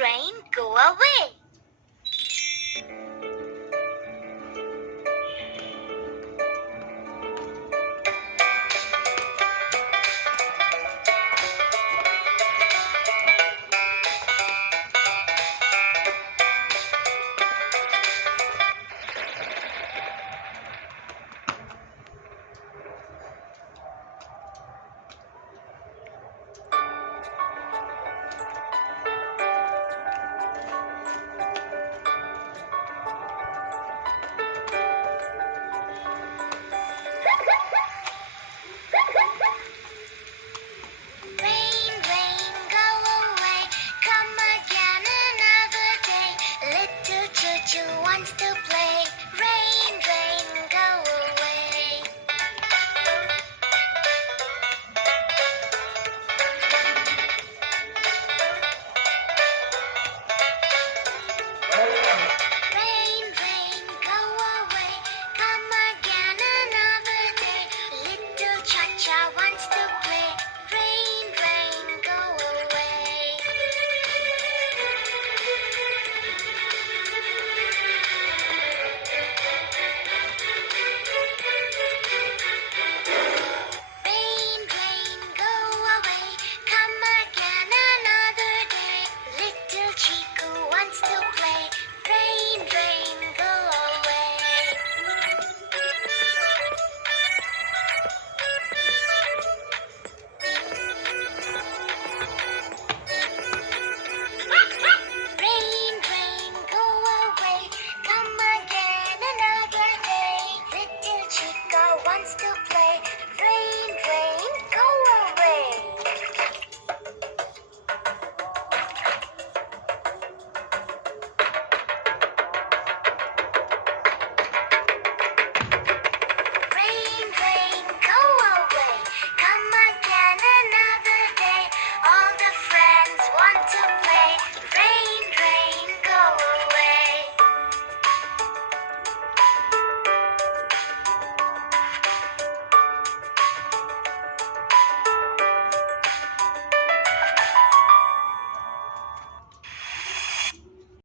rain, go away. Rain, rain, go away. Come again another day. Little choo-choo wants to play. Rain, rain, go away. Rain, rain, go away. Come again another day. Little cha-cha wants to play. Rain, rain, go away. Rain, rain, go away. Come again another day. Little Chico wants to play. Rain, rain, go away. Rain, rain, go away. Come again another day. Little Chico wants to